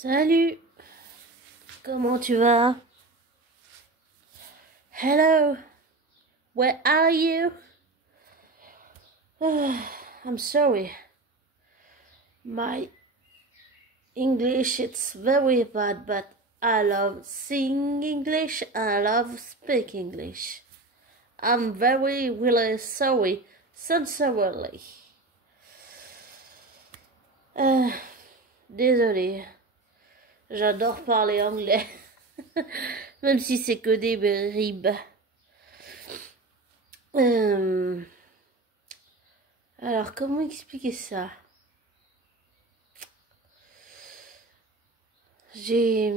Salut, comment tu vas? Hello, where are you? I'm sorry, my English it's very bad, but I love sing English, I love speak English. I'm very really sorry, sincerely. Désolée, j'adore parler anglais, même si c'est que des bribes. Alors, comment expliquer ça? J'ai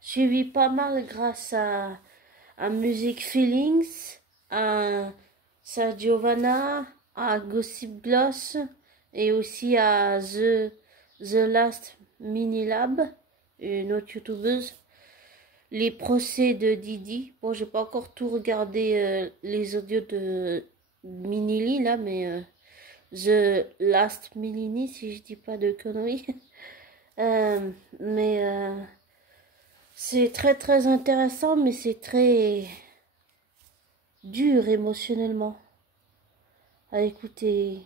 suivi pas mal grâce à Music Feelings, à Sergio Vanna, à Gossip Gloss et aussi à The Last Mini Lab, une autre youtubeuse. Les procès de Didi. Bon, j'ai pas encore tout regardé les audios de Minili là, mais The Last Minini, si je dis pas de conneries. Mais c'est très très intéressant, mais c'est très dur émotionnellement à écouter.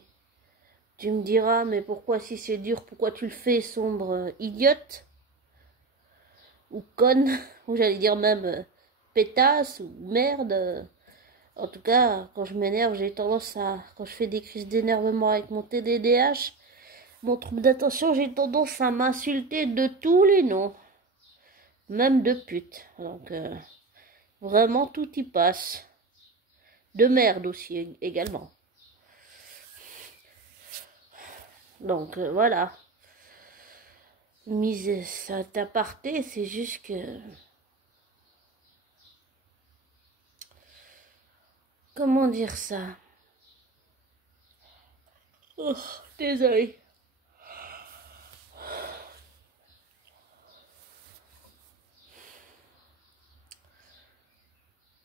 Tu me diras, mais pourquoi si c'est dur, pourquoi tu le fais, sombre idiote ou conne, ou j'allais dire même pétasse ou merde. En tout cas, quand je m'énerve, j'ai tendance à, quand je fais des crises d'énervement avec mon TDDH, mon trouble d'attention, j'ai tendance à m'insulter de tous les noms, même de pute. Donc, vraiment, tout y passe. De merde aussi, également. Donc, voilà. Mise ça d'aparté, c'est juste que... Comment dire ça? Oh, désolé.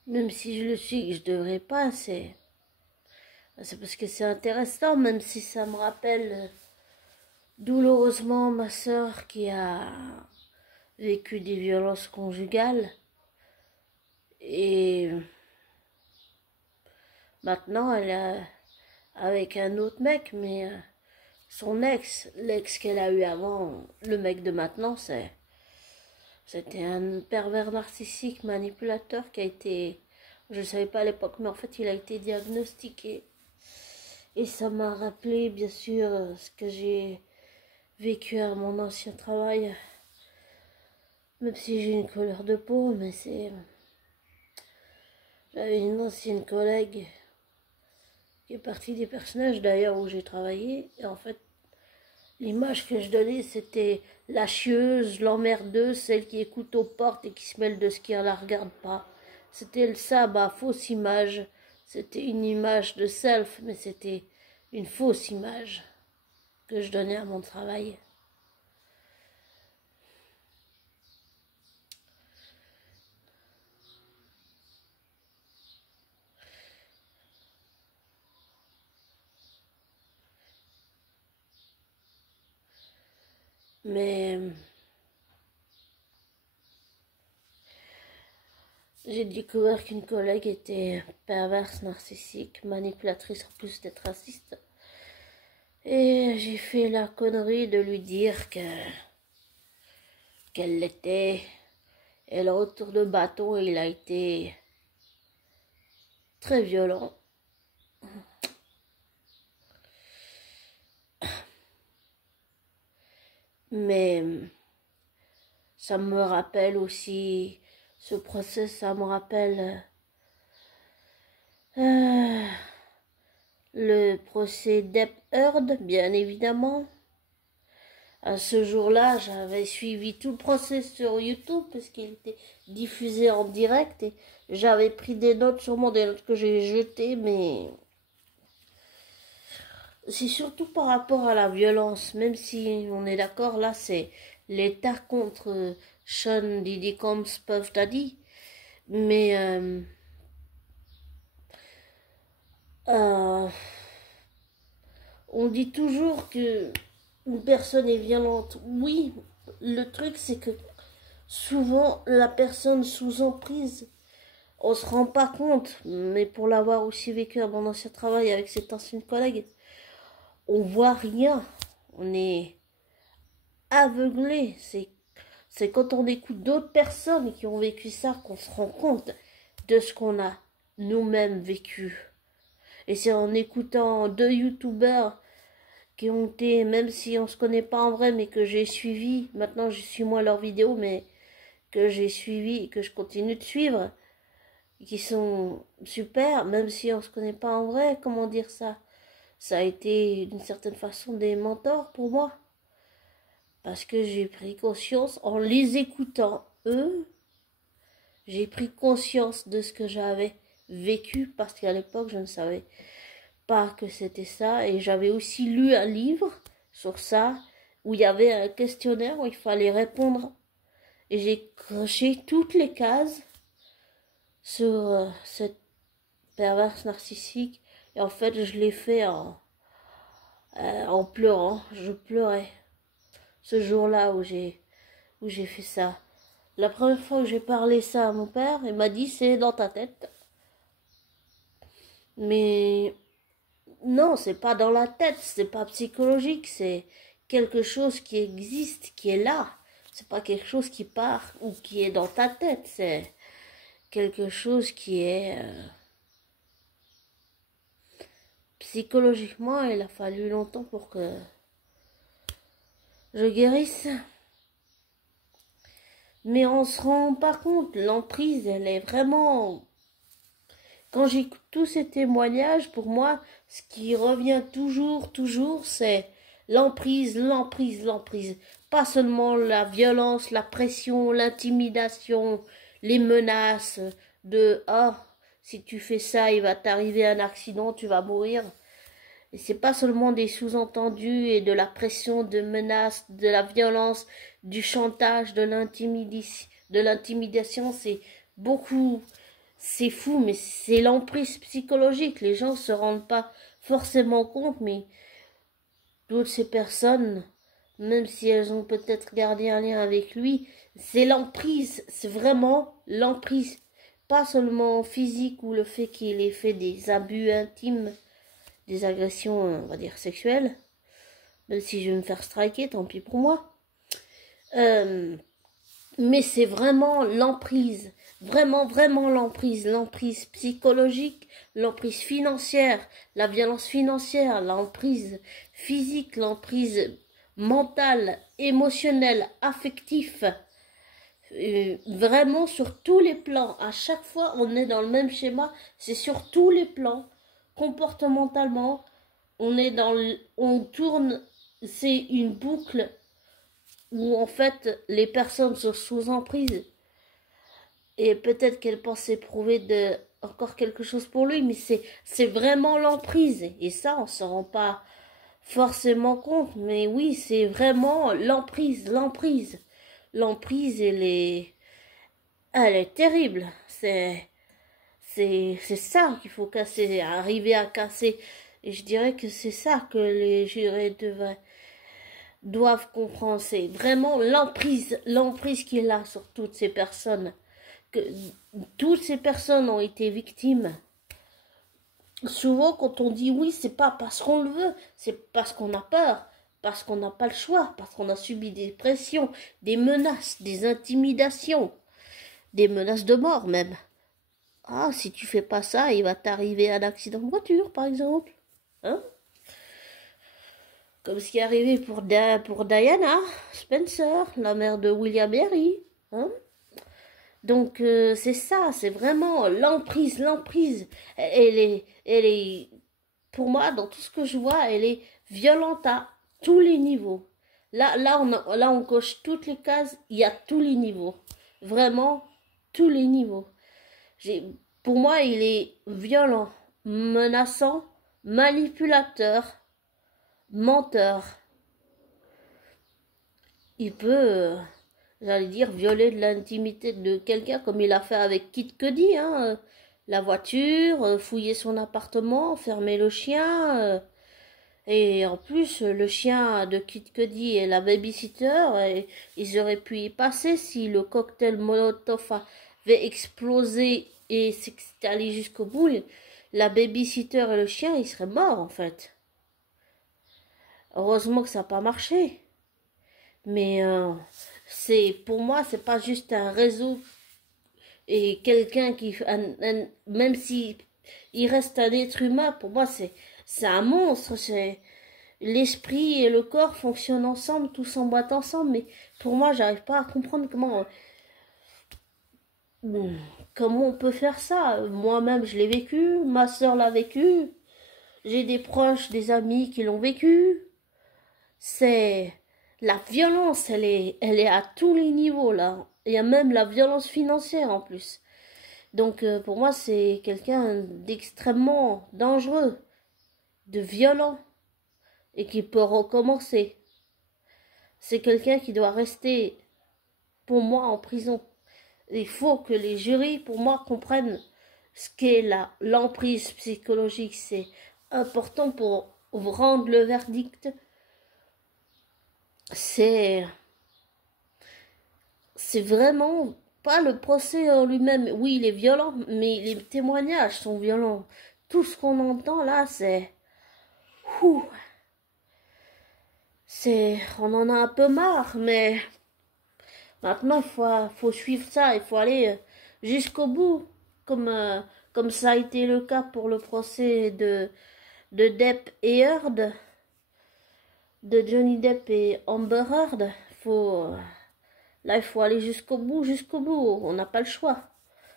Même si je le suis, que je devrais pas, c'est parce que c'est intéressant, même si ça me rappelle douloureusement ma sœur qui a vécu des violences conjugales. Et maintenant, elle est avec un autre mec, mais son l'ex qu'elle a eu avant, le mec de maintenant, c'était un pervers narcissique manipulateur qui a été, je ne savais pas à l'époque, mais en fait, il a été diagnostiqué. Et ça m'a rappelé, bien sûr, ce que j'ai vécu à mon ancien travail. Même si j'ai une couleur de peau, mais c'est... J'avais une ancienne collègue qui est partie des personnages d'ailleurs où j'ai travaillé. Et en fait, l'image que je donnais, c'était la chieuse, l'emmerdeuse, celle qui écoute aux portes et qui se mêle de ce qui ne la regarde pas. C'était ça, fausse image. C'était une image de self, mais c'était une fausse image que je donnais à mon travail. Mais j'ai découvert qu'une collègue était perverse, narcissique, manipulatrice en plus d'être raciste. Et j'ai fait la connerie de lui dire qu'elle l'était. Et le retour de bâton, il a été très violent. Mais ça me rappelle aussi, ce procès, ça me rappelle le procès Depp Heard, bien évidemment. À ce jour-là, j'avais suivi tout le procès sur YouTube parce qu'il était diffusé en direct et j'avais pris des notes, sûrement des notes que j'ai jetées, mais c'est surtout par rapport à la violence, même si on est d'accord, là c'est l'État contre Sean Diddy Combs Puff Daddy, mais on dit toujours que une personne est violente, oui, le truc, c'est que souvent, la personne sous emprise, on se rend pas compte, mais pour l'avoir aussi vécu à mon ancien travail avec cette ancienne collègue, on voit rien. On est aveuglé. C'est quand on écoute d'autres personnes qui ont vécu ça qu'on se rend compte de ce qu'on a nous-mêmes vécu. Et c'est en écoutant deux youtubeurs qui ont été, même si on se connaît pas en vrai, mais que j'ai suivi, maintenant je suis moins leurs vidéos, mais que j'ai suivi et que je continue de suivre, qui sont super, même si on se connaît pas en vrai, comment dire ça? Ça a été d'une certaine façon des mentors pour moi. Parce que j'ai pris conscience, en les écoutant eux, j'ai pris conscience de ce que j'avais vécu, parce qu'à l'époque je ne savais pas que c'était ça, et j'avais aussi lu un livre sur ça, où il y avait un questionnaire où il fallait répondre, et j'ai coché toutes les cases sur cette perverse narcissique, et en fait je l'ai fait en pleurant, je pleurais ce jour-là où j'ai fait ça. La première fois que j'ai parlé ça à mon père, il m'a dit c'est dans ta tête. Mais non, c'est pas dans la tête, c'est pas psychologique, c'est quelque chose qui existe, qui est là. C'est pas quelque chose qui part ou qui est dans ta tête, c'est quelque chose qui est psychologiquement, il a fallu longtemps pour que je guérisse. Mais on se rend pas compte, l'emprise, elle est vraiment... Quand j'écoute tous ces témoignages, pour moi, ce qui revient toujours, c'est l'emprise, l'emprise, l'emprise. Pas seulement la violence, la pression, l'intimidation, les menaces de « Ah, si tu fais ça, il va t'arriver un accident, tu vas mourir ». Et c'est pas seulement des sous-entendus et de la pression, de menaces, de la violence, du chantage, de l'intimidation, c'est beaucoup, c'est fou, mais c'est l'emprise psychologique. Les gens se rendent pas forcément compte, mais toutes ces personnes, même si elles ont peut-être gardé un lien avec lui, c'est l'emprise, c'est vraiment l'emprise. Pas seulement physique ou le fait qu'il ait fait des abus intimes, des agressions, on va dire, sexuelles. Même si je vais me faire striker, tant pis pour moi. Mais c'est vraiment l'emprise. Vraiment l'emprise. L'emprise psychologique, l'emprise financière, la violence financière, l'emprise physique, l'emprise mentale, émotionnelle, affective. Vraiment sur tous les plans. À chaque fois, on est dans le même schéma. C'est sur tous les plans. Comportementalement, on tourne, c'est une boucle où en fait les personnes sont sous emprise et peut-être qu'elles pensent éprouver encore quelque chose pour lui, mais c'est vraiment l'emprise et ça on se rend pas forcément compte, mais oui c'est vraiment l'emprise, elle est terrible, c'est ça qu'il faut casser, arriver à casser. Et je dirais que c'est ça que les jurés doivent comprendre. C'est vraiment l'emprise qu'il a sur toutes ces personnes. Que toutes ces personnes ont été victimes. Souvent, quand on dit oui, c'est pas parce qu'on le veut, c'est parce qu'on a peur, parce qu'on n'a pas le choix, parce qu'on a subi des pressions, des menaces, des intimidations, des menaces de mort même. Ah, si tu fais pas ça, il va t'arriver un accident de voiture, par exemple. Hein? Comme ce qui est arrivé pour Diana Spencer, la mère de William et Harry. Hein? Donc, c'est ça, c'est vraiment l'emprise. Elle est, pour moi, dans tout ce que je vois, elle est violente à tous les niveaux. Là, on coche toutes les cases, il y a tous les niveaux. Vraiment, tous les niveaux. Pour moi, il est violent, menaçant, manipulateur, menteur. Il peut, j'allais dire, violer de l'intimité de quelqu'un comme il a fait avec Kid Cudi, hein. La voiture, fouiller son appartement, fermer le chien. Et en plus, le chien de Kid Cudi et la babysitter, ils auraient pu y passer si le cocktail Molotov avait explosé et s'était allé jusqu'au bout. La babysitter et le chien, ils seraient morts en fait. Heureusement que ça n'a pas marché. Mais pour moi, c'est pas juste un réseau et quelqu'un qui, même si il reste un être humain, pour moi, c'est un monstre. C'est l'esprit et le corps fonctionnent ensemble, tous s'emboîtent ensemble. Mais pour moi, j'arrive pas à comprendre comment on peut faire ça. Moi-même, je l'ai vécu, ma soeur l'a vécu, j'ai des proches, des amis qui l'ont vécu. C'est la violence, elle est à tous les niveaux là. Il y a même la violence financière en plus. Donc pour moi, c'est quelqu'un d'extrêmement dangereux, de violent et qui peut recommencer. C'est quelqu'un qui doit rester, pour moi, en prison. Il faut que les jurys, pour moi, comprennent ce qu'est l'emprise psychologique. C'est important pour rendre le verdict. C'est vraiment pas le procès en lui-même. Oui, il est violent, mais les témoignages sont violents. Tout ce qu'on entend là, ouh, on en a un peu marre, mais maintenant faut suivre ça, il faut aller jusqu'au bout, comme ça a été le cas pour le procès de Depp et Heard, de Johnny Depp et Amber Heard. Là, il faut aller jusqu'au bout, jusqu'au bout. On n'a pas le choix.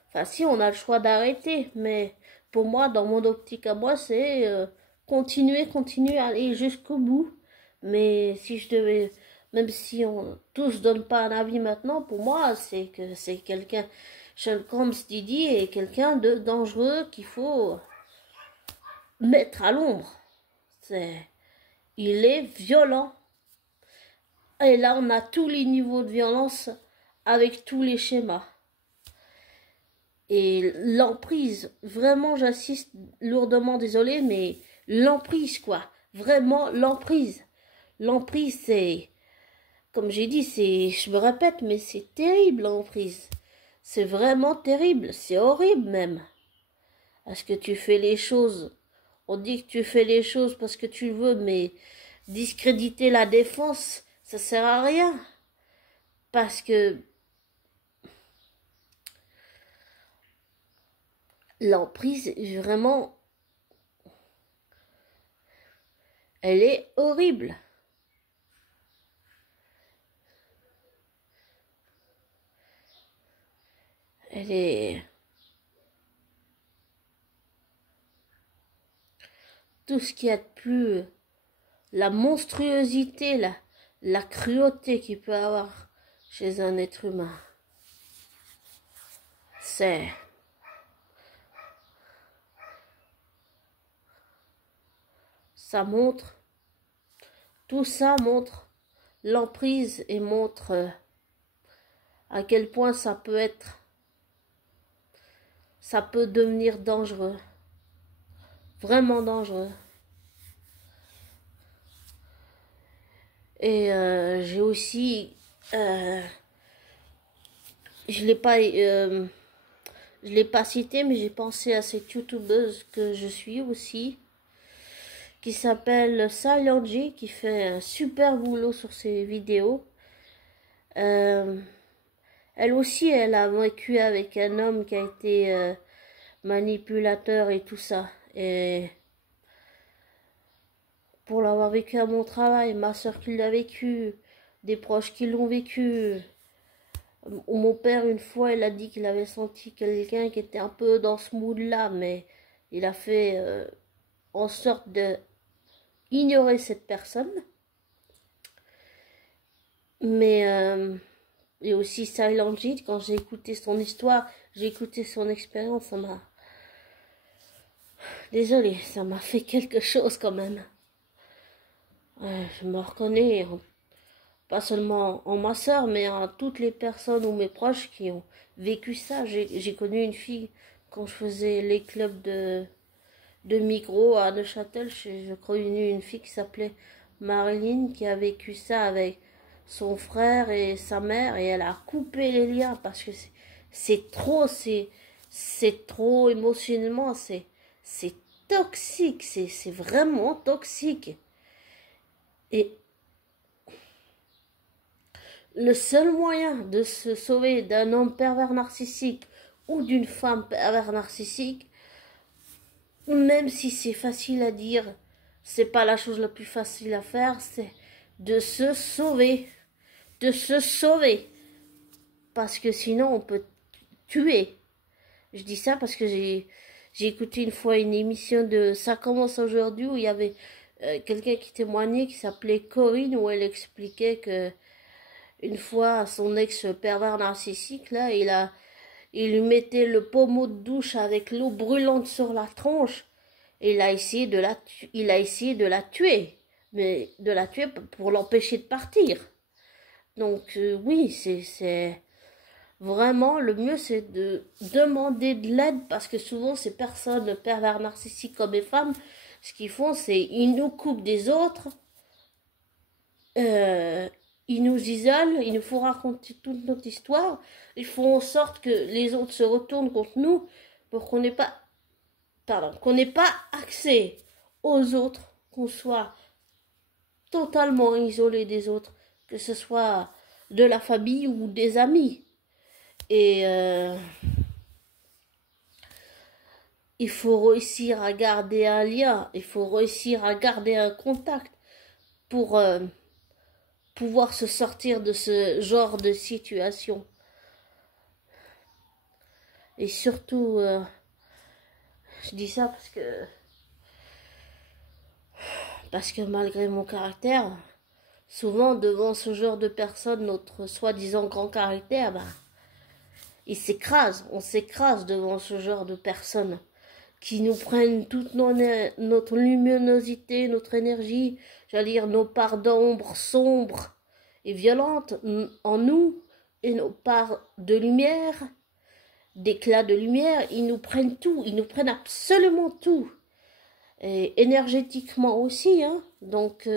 Enfin, si, on a le choix d'arrêter, mais pour moi, dans mon optique à moi, c'est continuer à aller jusqu'au bout. Mais si je devais, même si on tous donne pas un avis maintenant, pour moi, c'est que c'est quelqu'un, Sean Combs Diddy est quelqu'un de dangereux qu'il faut mettre à l'ombre. Il est violent. Et là, on a tous les niveaux de violence avec tous les schémas. Et l'emprise, vraiment, j'insiste lourdement, désolé, mais l'emprise, quoi. Vraiment, l'emprise. L'emprise, c'est, comme j'ai dit, je me répète, mais c'est terrible, l'emprise. C'est vraiment terrible, c'est horrible même. Parce que tu fais les choses, on dit que tu fais les choses parce que tu le veux, mais discréditer la défense, ça sert à rien. Parce que l'emprise, vraiment, elle est horrible. Elle est... Tout ce qu'il y a de plus... La monstruosité, la cruauté qu'il peut avoir chez un être humain. Ça montre... Tout ça montre l'emprise et montre à quel point ça peut devenir dangereux. Vraiment dangereux. Et j'ai aussi... je l'ai pas cité, mais j'ai pensé à cette youtubeuse que je suis aussi, qui s'appelle Silent J, qui fait un super boulot sur ses vidéos. Elle aussi, elle a vécu avec un homme qui a été manipulateur et tout ça. Et pour l'avoir vécu à mon travail, ma soeur qui l'a vécu, des proches qui l'ont vécu. Mon père, une fois, il a dit qu'il avait senti quelqu'un qui était un peu dans ce mood-là, mais il a fait en sorte de ignorer cette personne. Mais et aussi Silent J, quand j'ai écouté son histoire, j'ai écouté son expérience, ça m'a... Désolée, ça m'a fait quelque chose quand même. Je me reconnais, pas seulement en ma soeur, mais en toutes les personnes ou mes proches qui ont vécu ça. J'ai connu une fille quand je faisais les clubs de Migros à Neuchâtel. Je connais une fille qui s'appelait Marilyn qui a vécu ça avec son frère et sa mère et elle a coupé les liens parce que c'est trop émotionnellement, c'est toxique, c'est vraiment toxique. Et le seul moyen de se sauver d'un homme pervers narcissique ou d'une femme pervers narcissique, même si c'est facile à dire, c'est pas la chose la plus facile à faire, c'est de se sauver. De se sauver. Parce que sinon, on peut tuer. Je dis ça parce que j'ai écouté une fois une émission de Ça commence aujourd'hui où il y avait quelqu'un qui témoignait qui s'appelait Corinne, où elle expliquait que une fois son ex pervers narcissique là, il lui mettait le pommeau de douche avec l'eau brûlante sur la tronche et il a essayé de la tuer, mais de la tuer pour l'empêcher de partir. Donc oui, c'est vraiment le mieux, c'est de demander de l'aide parce que souvent ces personnes pervers narcissiques comme les femmes, ce qu'ils font, c'est ils nous coupent des autres, ils nous isolent, ils nous font raconter toute notre histoire, ils font en sorte que les autres se retournent contre nous pour qu'on n'ait pas, accès aux autres, qu'on soit totalement isolé des autres, que ce soit de la famille ou des amis. Et il faut réussir à garder un lien, il faut réussir à garder un contact pour pouvoir se sortir de ce genre de situation. Et surtout, je dis ça parce que malgré mon caractère, souvent devant ce genre de personnes, notre soi-disant grand caractère, on s'écrase devant ce genre de personnes qui nous prennent toute notre luminosité, notre énergie, j'allais dire nos parts d'ombre sombres et violentes en nous, et nos parts de lumière, d'éclat de lumière, ils nous prennent tout, ils nous prennent absolument tout. Et énergétiquement aussi, hein. Donc,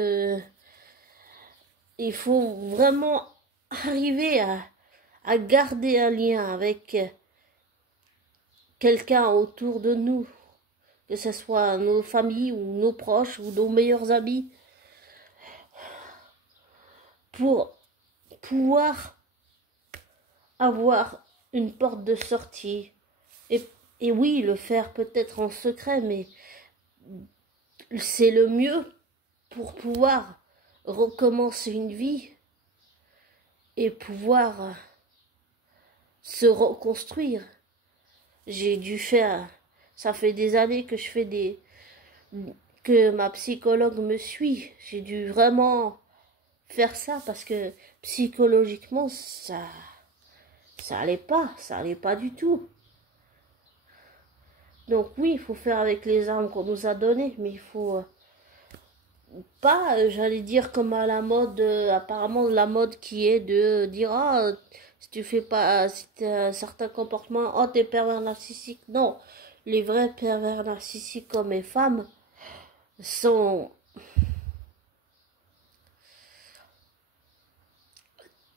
il faut vraiment arriver à garder un lien avec quelqu'un autour de nous, que ce soit nos familles ou nos proches ou nos meilleurs amis, pour pouvoir avoir une porte de sortie. Et oui, le faire peut-être en secret, mais c'est le mieux pour pouvoir recommencer une vie et pouvoir se reconstruire. J'ai dû faire, ça fait des années que je fais que ma psychologue me suit. J'ai dû vraiment faire ça parce que psychologiquement ça allait pas du tout. Donc oui, il faut faire avec les armes qu'on nous a données, mais il faut pas, j'allais dire comme à la mode, apparemment la mode qui est de dire si tu fais pas, si t'as un certain comportement, t'es pervers narcissique. Non, les vrais pervers narcissiques comme les femmes sont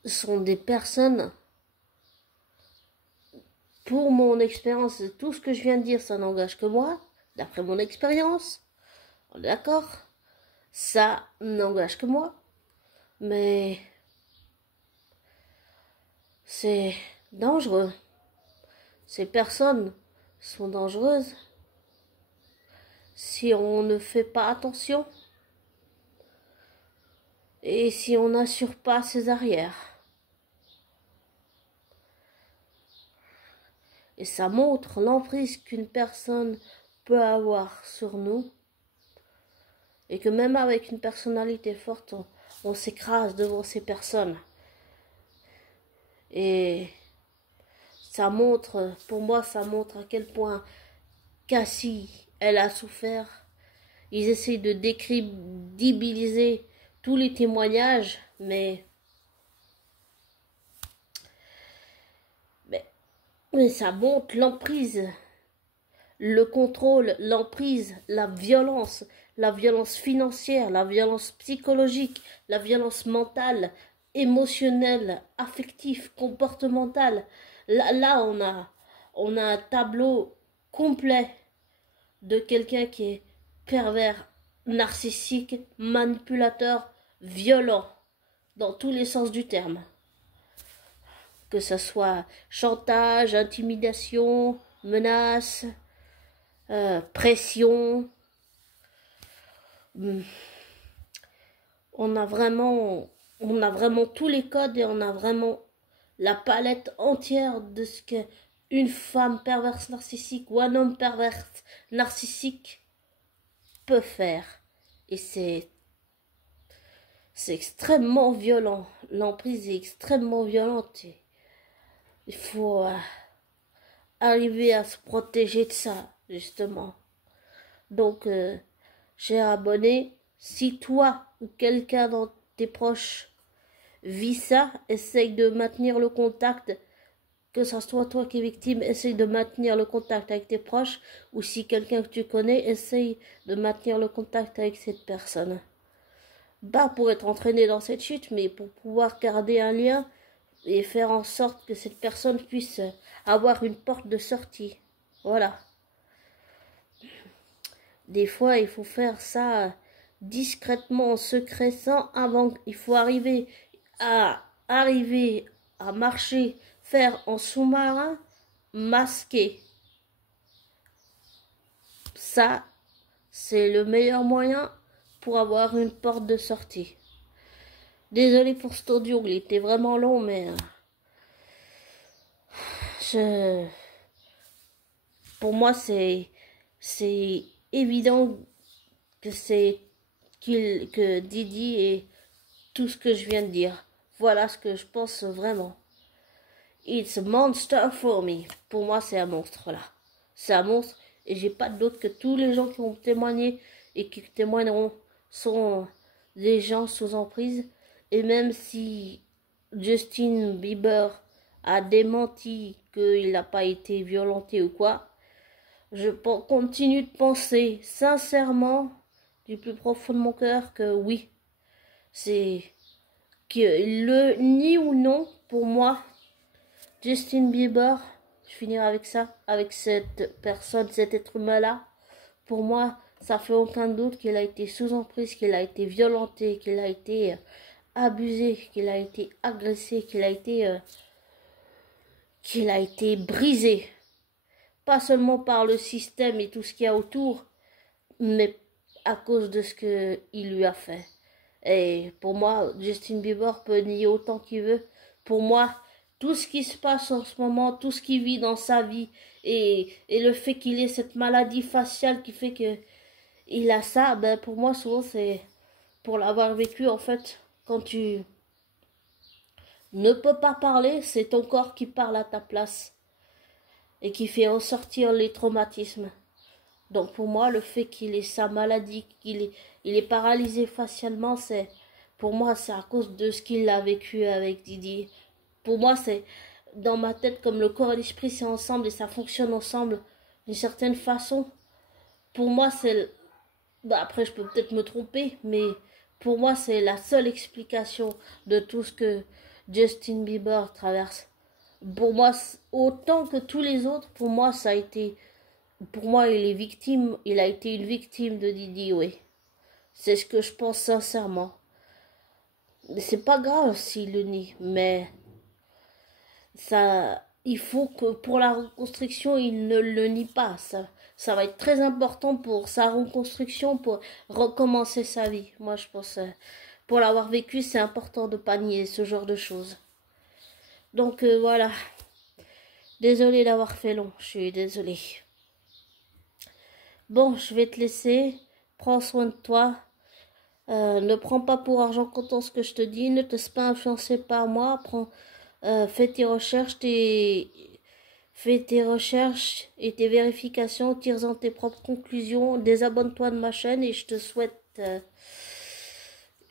des personnes, pour mon expérience, tout ce que je viens de dire, ça n'engage que moi, d'après mon expérience, d'accord, ça n'engage que moi, mais c'est dangereux. Ces personnes sont dangereuses si on ne fait pas attention et si on n'assure pas ses arrières. Et ça montre l'emprise qu'une personne peut avoir sur nous. Et que même avec une personnalité forte, on s'écrase devant ces personnes. Et ça montre, pour moi, ça montre à quel point Cassie, elle a souffert. Ils essayent de décrédibiliser tous les témoignages, mais ça montre l'emprise le contrôle, l'emprise, la violence financière, la violence psychologique, la violence mentale, émotionnelle, affective, comportementale. Là on a un tableau complet de quelqu'un qui est pervers, narcissique, manipulateur, violent, dans tous les sens du terme. Que ce soit chantage, intimidation, menace, pression. On a vraiment tous les codes et on a vraiment la palette entière de ce que une femme perverse narcissique ou un homme pervers narcissique peut faire. Et c'est extrêmement violent. L'emprise est extrêmement violente. Il faut arriver à se protéger de ça, justement. Donc, cher abonné, si toi ou quelqu'un dans tes proches vit ça, essaye de maintenir le contact. Que ce soit toi qui es victime, essaye de maintenir le contact avec tes proches. Ou si quelqu'un que tu connais, essaye de maintenir le contact avec cette personne. Pas pour être entraîné dans cette chute, mais pour pouvoir garder un lien et faire en sorte que cette personne puisse avoir une porte de sortie. Voilà. Des fois, il faut faire ça discrètement, en secret, sans avant. Il faut arriver à marcher, faire en sous-marin, masqué. Ça, c'est le meilleur moyen pour avoir une porte de sortie. Désolé pour cet audio, il était vraiment long, mais pour moi, c'est évident que que Didi est tout ce que je viens de dire. Voilà ce que je pense vraiment. It's a monster for me. Pour moi, c'est un monstre, là. C'est un monstre, et j'ai pas de doute que tous les gens qui ont témoigné et qui témoigneront sont des gens sous emprise. Et même si Justin Bieber a démenti qu'il n'a pas été violenté ou quoi, je continue de penser sincèrement, du plus profond de mon cœur, que oui, c'est que le ni ou non, pour moi, Justin Bieber, je finirai avec ça, avec cette personne, cet être humain-là, pour moi, ça fait aucun doute qu'il a été sous emprise, qu'il a été violenté, qu'il a été abusé, qu'il a été agressé, qu'il a été brisé. Pas seulement par le système et tout ce qu'il y a autour, mais à cause de ce qu'il lui a fait. Et pour moi, Justin Bieber peut nier autant qu'il veut. Pour moi, tout ce qui se passe en ce moment, tout ce qu'il vit dans sa vie, et le fait qu'il ait cette maladie faciale qui fait que il a ça, ben pour moi, souvent, c'est pour l'avoir vécu, en fait, quand tu ne peux pas parler, c'est ton corps qui parle à ta place et qui fait ressortir les traumatismes. Donc pour moi, le fait qu'il ait sa maladie, il est paralysé facialement, pour moi, c'est à cause de ce qu'il a vécu avec Didi. Pour moi, c'est dans ma tête comme le corps et l'esprit, c'est ensemble et ça fonctionne ensemble d'une certaine façon. Pour moi, après, je peux peut-être me tromper, mais pour moi, c'est la seule explication de tout ce que Justin Bieber traverse. Pour moi, autant que tous les autres, pour moi, pour moi, il a été une victime de Didi, oui. C'est ce que je pense sincèrement. C'est pas grave s'il le nie, mais il faut que pour la reconstruction, il ne le nie pas. Ça va être très important pour sa reconstruction, pour recommencer sa vie. Moi, je pense, pour l'avoir vécu, c'est important de pas nier ce genre de choses. Donc, voilà. Désolée d'avoir fait long, je suis désolée. Bon, je vais te laisser. Prends soin de toi. Ne prends pas pour argent comptant ce que je te dis. Ne te laisse pas influencer par moi. Fais tes recherches et tes vérifications. Tire-en tes propres conclusions. Désabonne-toi de ma chaîne et je te souhaite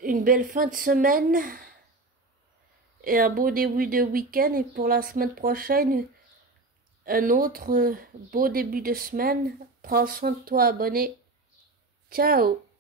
une belle fin de semaine et un beau début de week-end. Et pour la semaine prochaine, un autre beau début de semaine. Prends soin de toi, abonné. Ciao!